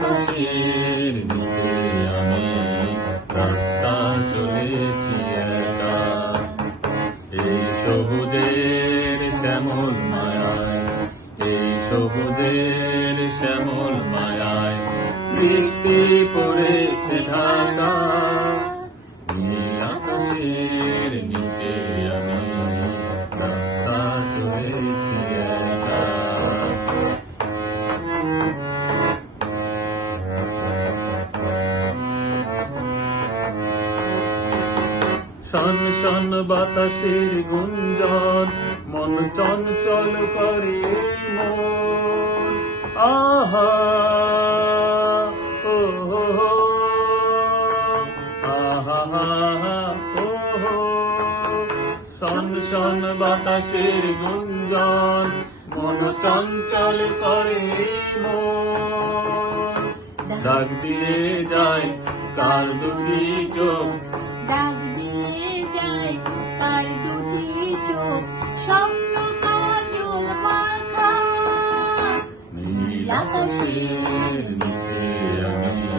আকাশের নিচে আমি রাস্তা চলেছি একা, এই সবুজের শ্যামল মায়ায়, এই সবুজের শ্যামল মায়ায় বৃষ্টি পড়েছে ঢাকা। নীল আকাশের নিচে আমি রাস্তা চলেছি একা। শন শন বাতাসের গুঞ্জন মন চঞ্চল করে মন। আহা ও হো হো, আহা ও হো। শন শন বাতাসের গুঞ্জন মন চঞ্চল করে মন। ডাক দিয়ে যায় কার দুটি চোখ, ডাক দিয়ে যায় কার দুটি চোখ, স্বপ্ন কাজল মাখা। নীল আকাশের নিচে আমি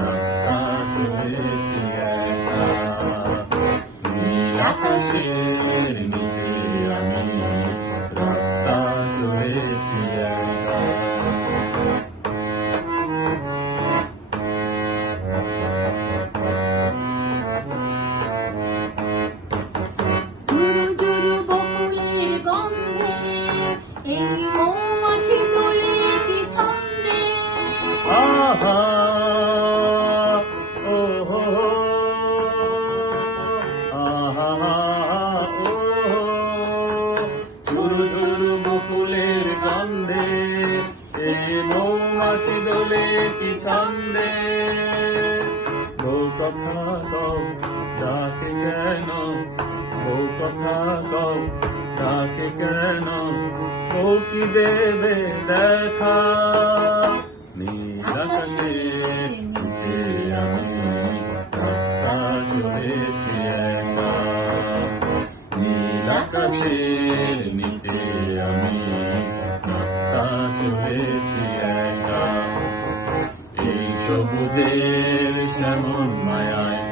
রাস্তা চলেছি একা, নীল আকাশের নিচে আমি রাস্তা চলেছি একা। আহা ও হো হো, আহা ও হো। ঝুরু ঝুরু বকুলের গন্ধে এই মৌমাছি দোলে কি ছন্দে। বউ কথা কও ডাকে কেন, বউ কথা কও ডাকে কেন, বউ কি দেবে দেখা। নীল আকাশের নিচে আমি রাস্তা চলেছি একা, নীল আকাশের নিচে আমি রাস্তা চলেছি একা। এই সবুজের শ্যামল মায়ায়,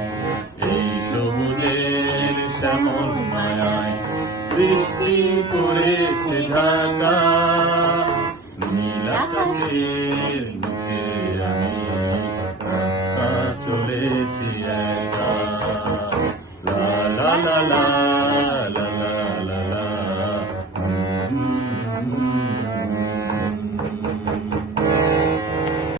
এই সবুজের শ্যামল মায়ায় বৃষ্টি পড়েছে ঢাকা। নীল আকাশের নিচে আমি রাস্তা চলেছি একা। লা লা লা লা।